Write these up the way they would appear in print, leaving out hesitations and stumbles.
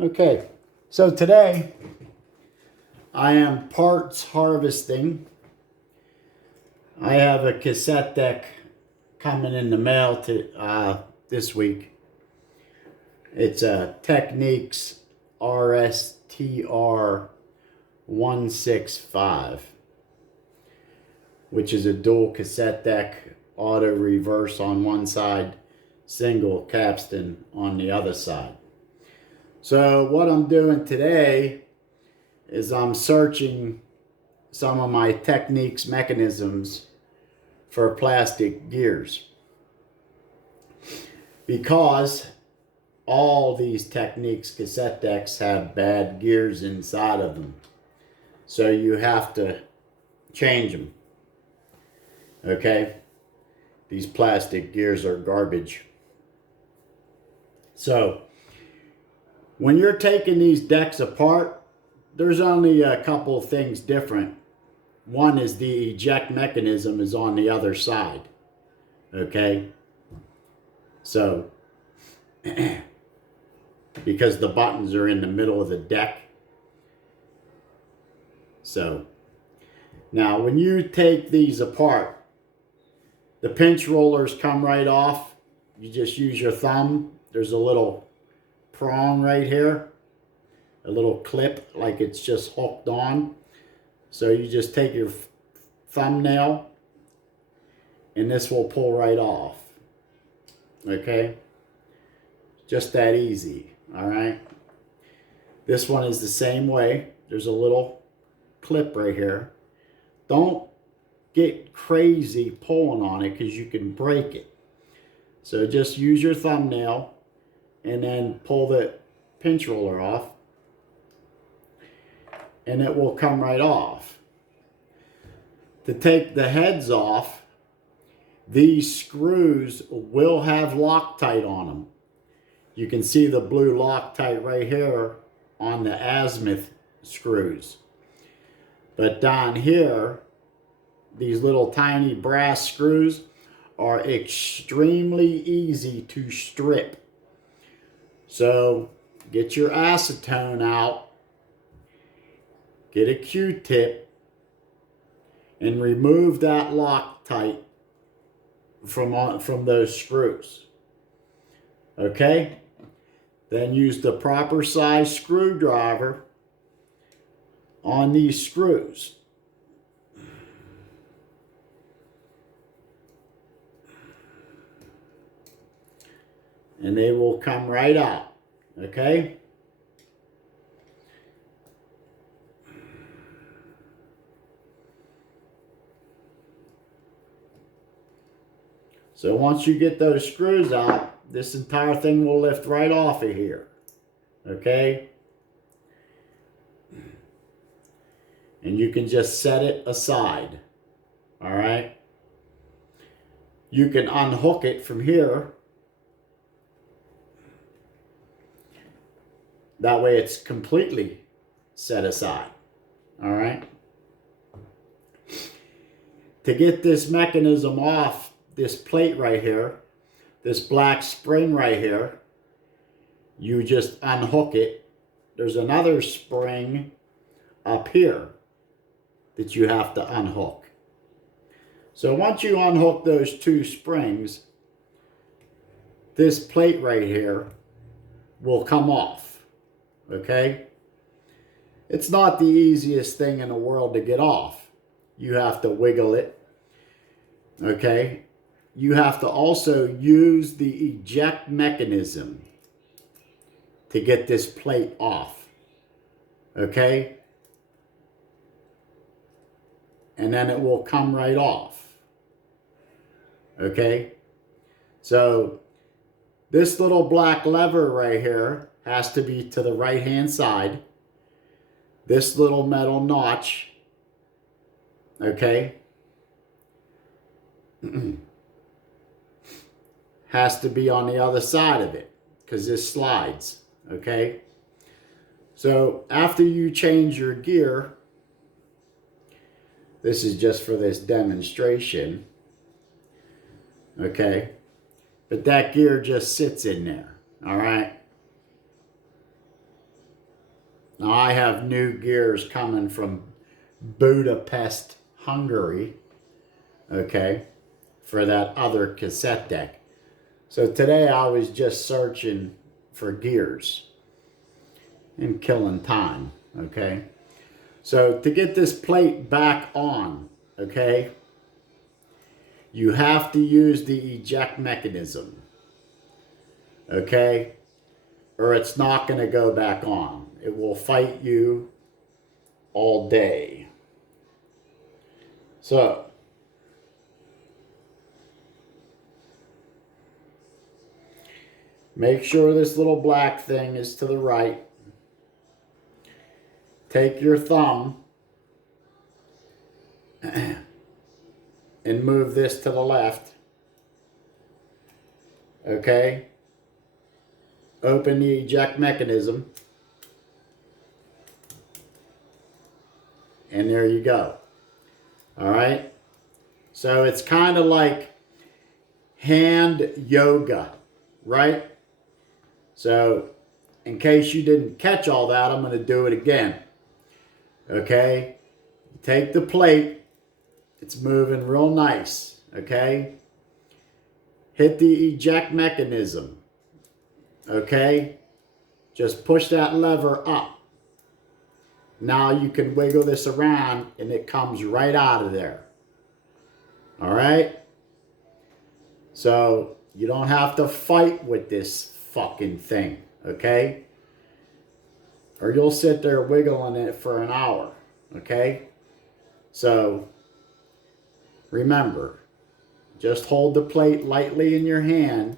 Okay, so today I am parts harvesting. I have a cassette deck coming in the mail this week. It's a Technics RSTR 165, which is a dual cassette deck, auto reverse on one side, single capstan on the other side. So what I'm doing today is I'm searching some of my Technics mechanisms for plastic gears, because all these Technics cassette decks have bad gears inside of them. So you have to change them. Okay? These plastic gears are garbage. So when you're taking these decks apart, there's only a couple of things different. One is the eject mechanism is on the other side. Okay? So, because the buttons are in the middle of the deck. So, now when you take these apart, the pinch rollers come right off. You just use your thumb. There's a little prong right here, a little clip like it's just hooked on. So you just take your thumbnail and this will pull right off. Okay? Just that easy. All right? This one is the same way. There's a little clip right here. Don't get crazy pulling on it because you can break it. So just use your thumbnail and then pull the pinch roller off, and it will come right off. To take the heads off, these screws will have Loctite on them. You can see the blue Loctite right here on the azimuth screws. But down here, these little tiny brass screws are extremely easy to strip. So get your acetone out, get a Q-tip, and remove that Loctite from those screws. Okay? Then use the proper size screwdriver on these screws. And they will come right out. Okay? So once you get those screws out, this entire thing will lift right off of here. Okay? And you can just set it aside. All right? You can unhook it from here. That way it's completely set aside. All right? To get this mechanism off, this plate right here, this black spring right here, you just unhook it. There's another spring up here that you have to unhook. So once you unhook those two springs, this plate right here will come off. Okay? It's not the easiest thing in the world to get off. You have to wiggle it. Okay? You have to also use the eject mechanism to get this plate off. Okay? And then it will come right off. Okay? So this little black lever right here has to be to the right hand side. This little metal notch, okay, has to be on the other side of it because this slides. Okay? So after you change your gear, this is just for this demonstration. Okay? But that gear just sits in there. All right? Now I have new gears coming from Budapest, Hungary, okay, for that other cassette deck. So today I was just searching for gears and killing time, okay. So to get this plate back on, okay, you have to use the eject mechanism, okay, or it's not going to go back on. It will fight you all day. So, make sure this little black thing is to the right. Take your thumb and move this to the left. Okay? Open the eject mechanism. And there you go. Alright? So it's kind of like hand yoga, right? So, in case you didn't catch all that, I'm going to do it again. Okay? Take the plate. It's moving real nice. Okay? Hit the eject mechanism. Okay? Just push that lever up. Now you can wiggle this around and it comes right out of there. Alright? So, you don't have to fight with this fucking thing. Okay? Or you'll sit there wiggling it for an hour. Okay? So, remember, just hold the plate lightly in your hand.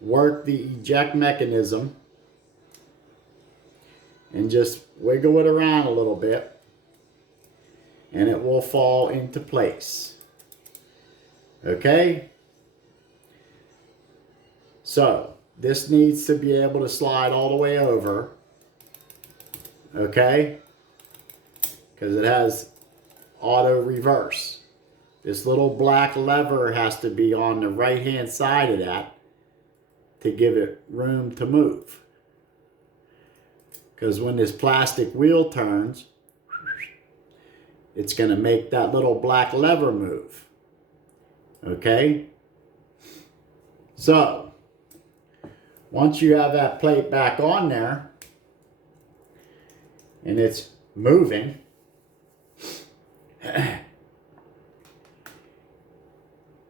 Work the eject mechanism. And just wiggle it around a little bit. And it will fall into place. Okay? So, this needs to be able to slide all the way over. Okay? Because it has auto reverse. This little black lever has to be on the right hand side of that to give it room to move. Because when this plastic wheel turns, it's going to make that little black lever move. Okay? So, once you have that plate back on there, and it's moving,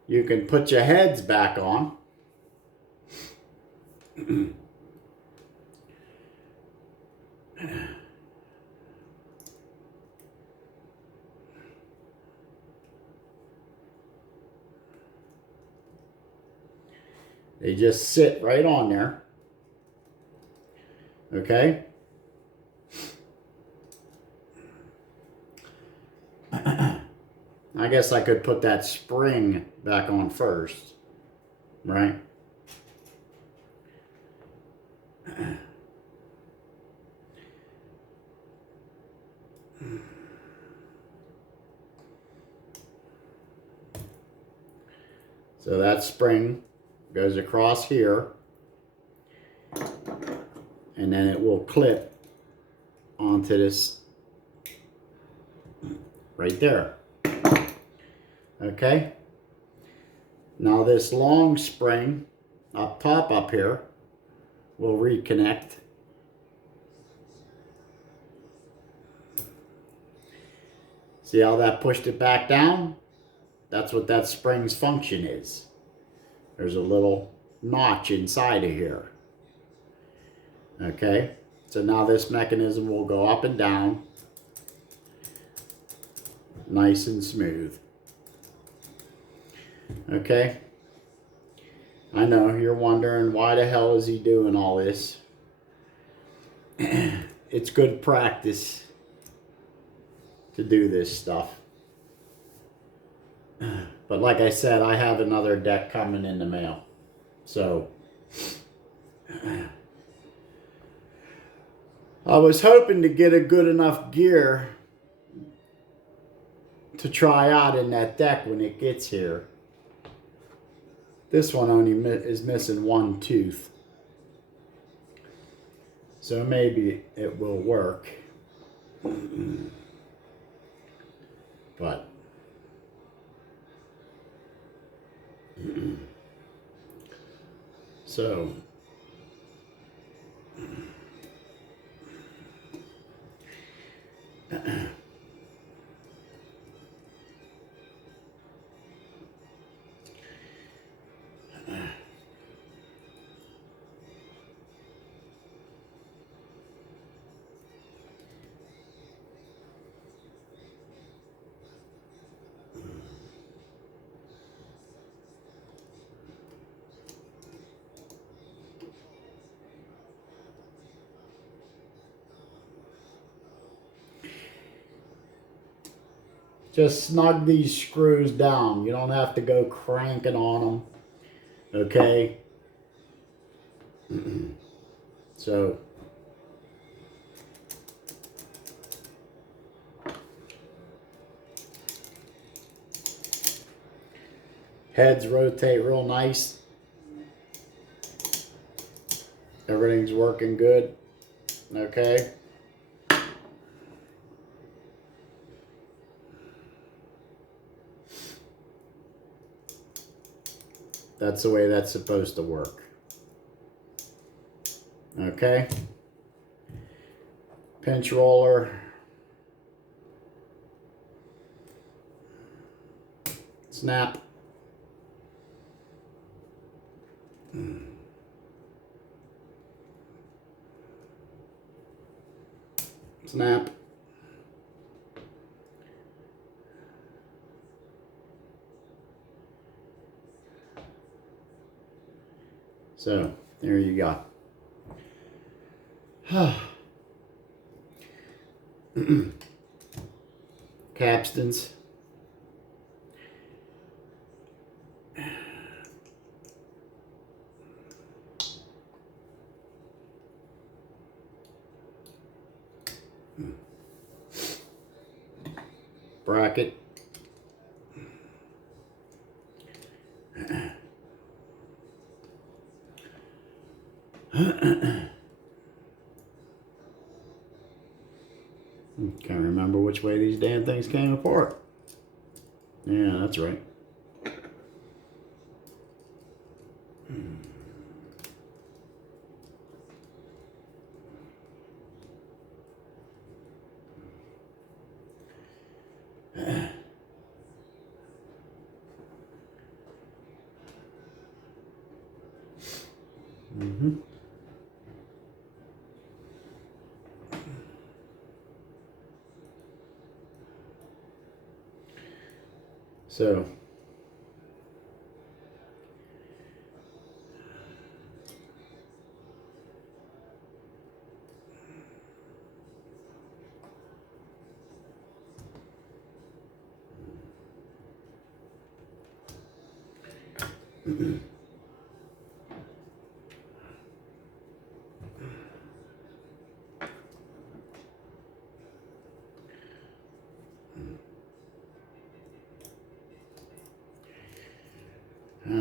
you can put your heads back on. They just sit right on there. Okay? I guess I could put that spring back on first, right? So that spring goes across here, and then it will clip onto this right there. Okay? Now this long spring up top up here will reconnect. See how that pushed it back down? That's what that spring's function is. There's a little notch inside of here. Okay? So now this mechanism will go up and down. Nice and smooth. Okay? I know you're wondering, why the hell is he doing all this? It's good practice to do this stuff. But like I said, I have another deck coming in the mail. So, I was hoping to get a good enough gear to try out in that deck when it gets here. This one only is missing one tooth. So maybe it will work. But so just snug these screws down. You don't have to go cranking on them. Okay? So heads rotate real nice. Everything's working good. Okay? That's the way that's supposed to work. Okay? Pinch roller. Snap. Snap. So, there you go. Capstans. Bracket. Can't remember which way these damn things came apart. Yeah, that's right. So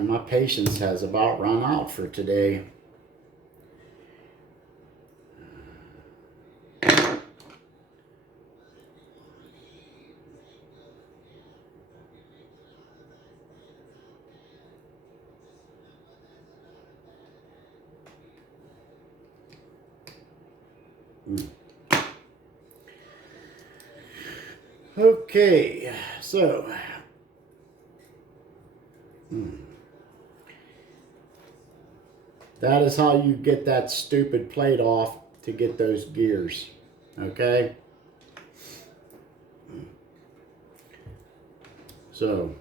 my patience has about run out for today. Okay, so that is how you get that stupid plate off to get those gears. Okay? So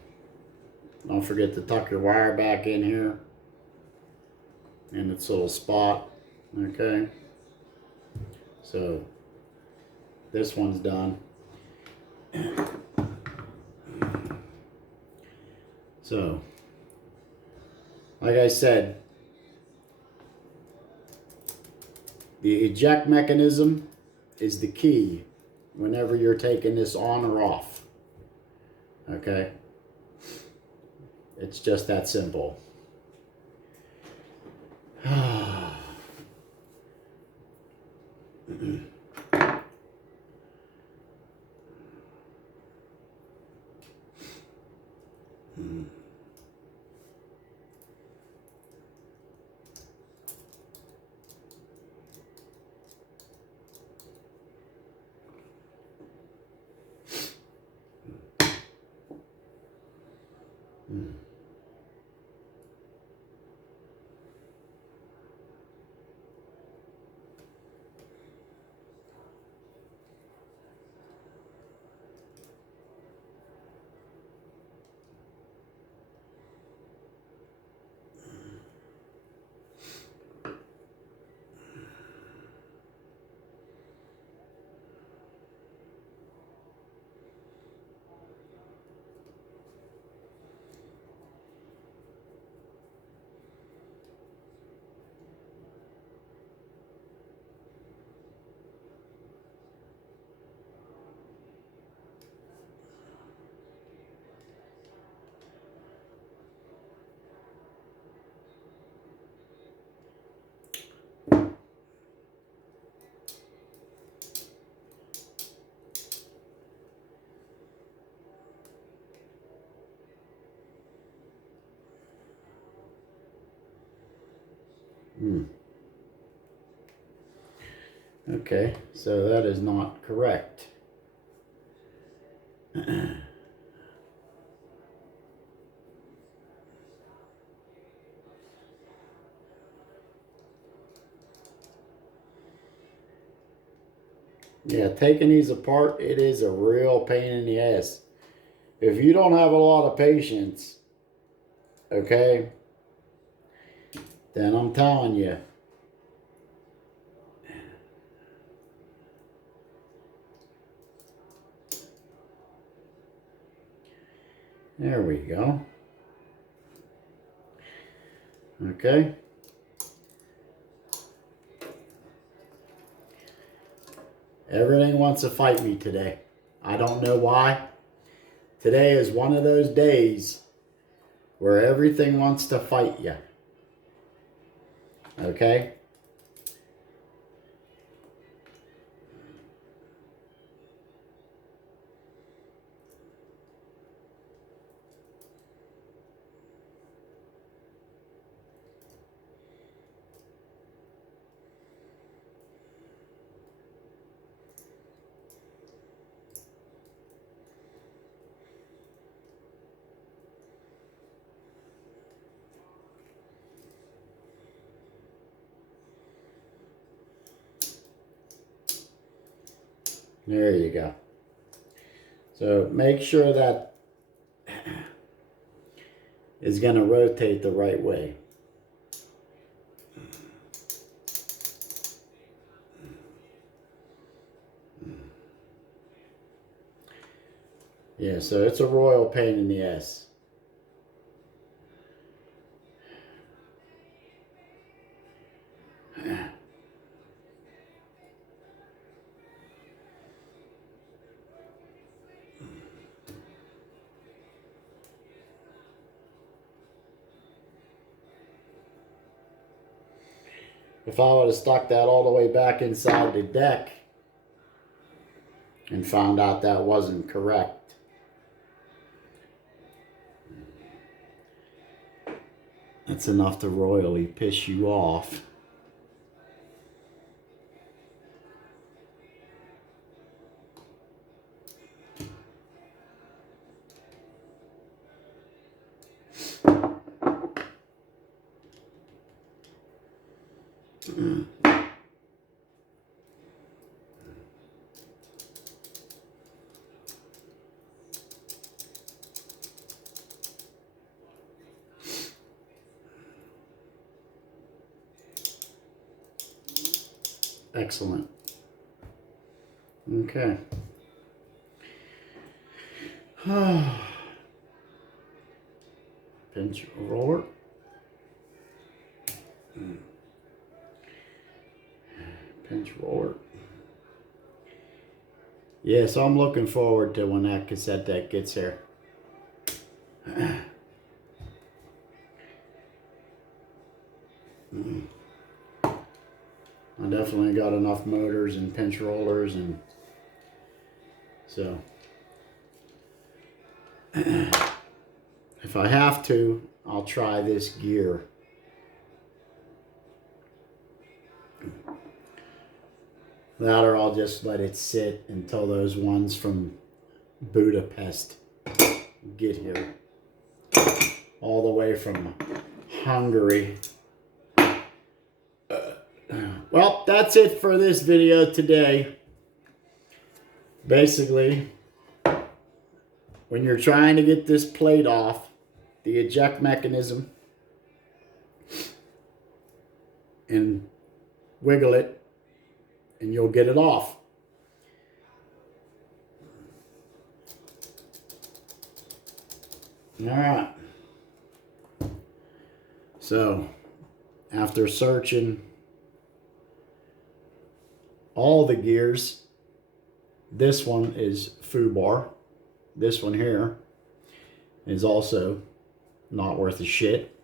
don't forget to tuck your wire back in here in its little spot. Okay? So this one's done. So, like I said, the eject mechanism is the key whenever you're taking this on or off. Okay? It's just that simple. Okay, so that is not correct. Yeah, taking these apart, it is a real pain in the ass. If you don't have a lot of patience, okay, then I'm telling you. There we go. Okay. Everything wants to fight me today. I don't know why. Today is one of those days where everything wants to fight you. Okay? There you go. So make sure that is going to rotate the right way. Yeah, so it's a royal pain in the ass. If I would have stuck that all the way back inside the deck and found out that wasn't correct. That's enough to royally piss you off. Excellent. Okay. Pinch roller. Pinch roller. Yeah, so I'm looking forward to when that cassette deck gets here. I definitely definitely got enough motors and pinch rollers, and so if I have to, I'll try this gear. That, or I'll just let it sit until those ones from Budapest get here. All the way from Hungary. Well, that's it for this video today. Basically, when you're trying to get this plate off, the eject mechanism, and wiggle it, and you'll get it off. All right. So, after searching all the gears, this one is foobar. This one here is also not worth a shit.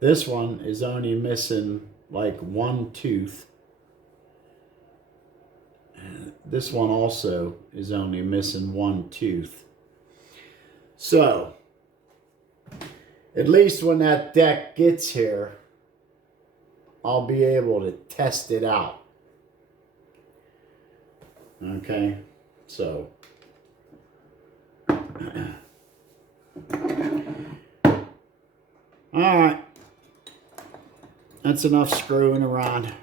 This one is only missing like one tooth. This one also is only missing one tooth. So, at least when that deck gets here, I'll be able to test it out. Okay, so alright, that's enough screwing around.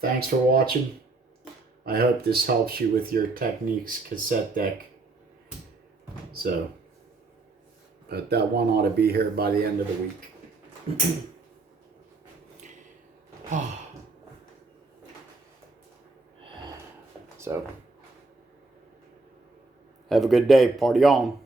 Thanks for watching. I hope this helps you with your Technics cassette deck. So, but that one ought to be here by the end of the week. So, have a good day. Party on.